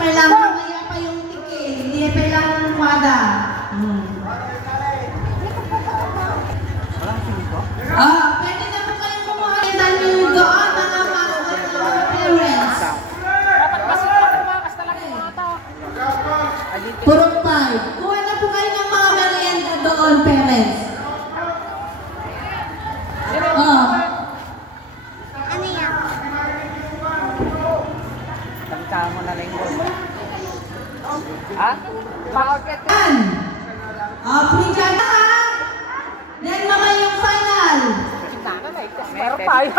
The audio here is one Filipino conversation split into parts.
kailangan mamaya pa yung ticket. Hindi kailangan kumada. Pwede na po kayong kumuha ng dahil doon mga parents. Dapat kasi kumakas talaga yung mga tao. Purok 5. Kuha na po kayo ng mga merienda doon, parents. Ano yan? Tangka mo na lang yun. Ha? Bakit? Free dyan na ha. Then mamaya yung final. Meron pa yun.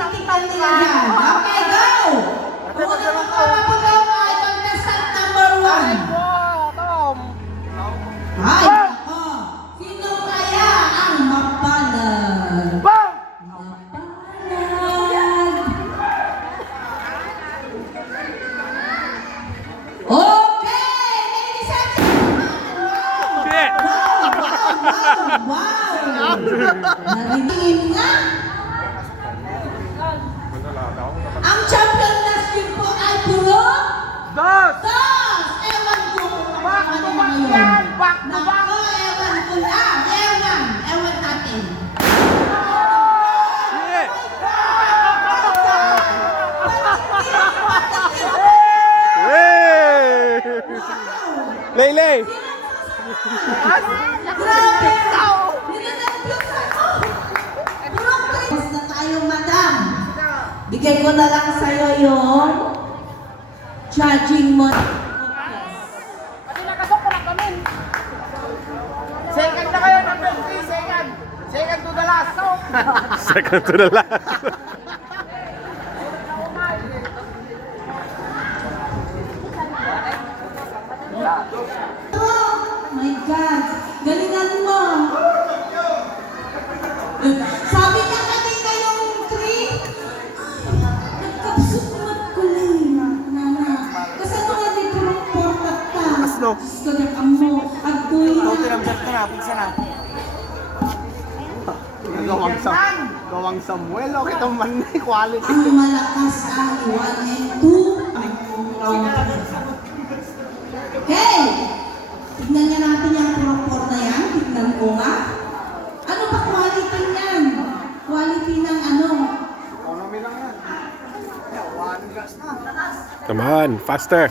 Tikitan nila dyan. Okay, go! Una mo ka mapagaw ka ay contestant number 1. Tom. Ay, sino kaya ang mapalad? Bang! Okay, ladies and gentlemen. Wow! Narinig nga. Ang champion na team po ay puro Dos! Dos! Ewan ko kung ano na ngayon. Back to back! Naku, ewan ko na. Ewan natin. Leylay! Grabe! Ninanagpiyos ako! Mas na tayo, madam. Bigay ko na lang sa'yo yung judging mo. Pati nakasok ko lang kami. Second na kayo, number 3, second. Second to the last. Second to the last. Oh my God! Galingan mo! Sabi niya kanina yung 3, nagkapsumat ko lang. Nana, kasi ano nga di purok-portat ka. Asno. Gusto niya ka mo. Agdoy na. Gawang Samuel, okay itong man quality. Ang malakas ang 1 and 2. Okay! Tignan niya natin yung purok-port na yan. Tignan ko nga. Ano ba quality niyan? Quality ng ano? Economy lang yan. One gas na. Come on, faster.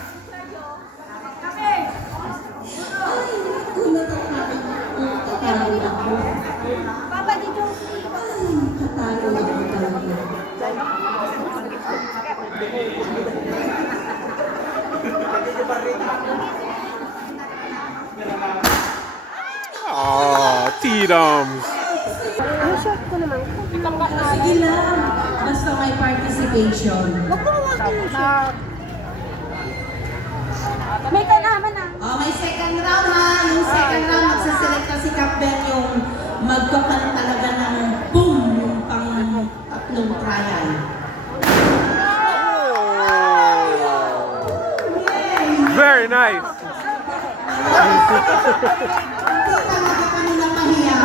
Tatalo ako. Papa, dito. Tatalo ako talaga. Oh, T-Doms. Yung short ko naman. Sige lang. Basta may participation. Huwag mo hawakin yung short. May kanaman na. May second round ha. Yung second round, magsaselect na si Capben yung magkakan talaga ng boom yung pang tatlong trial. Very nice. Talaga kami na mahiya.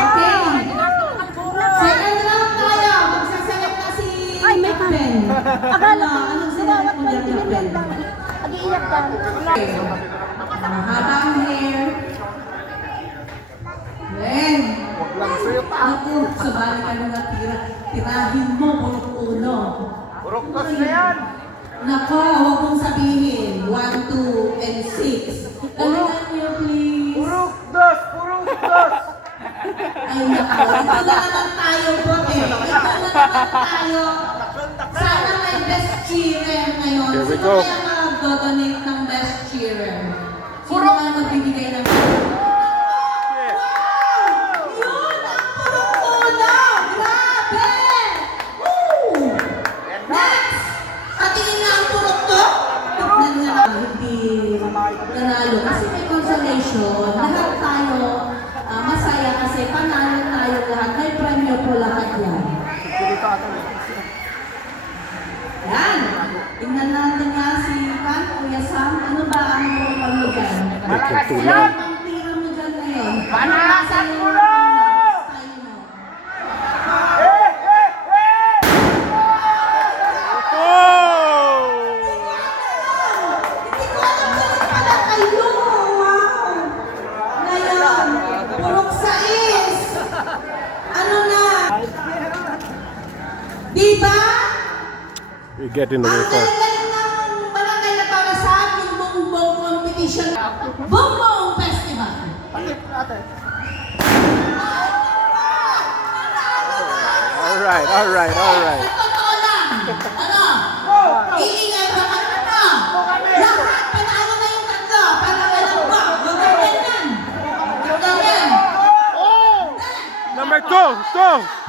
Okay. Second round tayo. Magsaselect na si Capben. Akala ko, Anong sinawat select mo pa dyan, yung Capben? lang. Nag-iiyak ka. Mahaba ang hair. Ren! Ako, sabali ka nung natira. Tirahin mo, puro-uno. Buruktos na yan. Nako, huwag mong sabihin. 1, 2, and 6. Galingan niyo, please. Buruktos! Buruktos! Ay, nako. Ito na naman tayo, bote. Ito na naman tayo. Sana may best cheerer ngayon. Here we Sino go. kaya mag-donate ng best cheerer? Sino kaya magbibigay ng Yun ang purok-uno! Grabe! Woo! Next! Patingin na ang purok to. Tignan nga na hindi nanalo. Kasi may consolation. Lahat tayo masaya kasi panalo tayo lahat. May premyo po lahat yan. Yan! Tingnan natin nga si Pan, Kuya Sam. Ano ba ang ano dyan? Malakas Tulang. yan! Ang tira mo dyan ngayon? Panalasan mo na! Style mo. Di ba? We get in the Ang way far. galing ng barangay na para sa ating buong competition. Buong festival. Pakit natin. Alright, alright, alright. Sa totoo lang. Ano? Iingay ka ka na. Lahat panalo na yung tatlo. Para walang ba? Huwag ganyan. Huwag ganyan. Number 2, 2.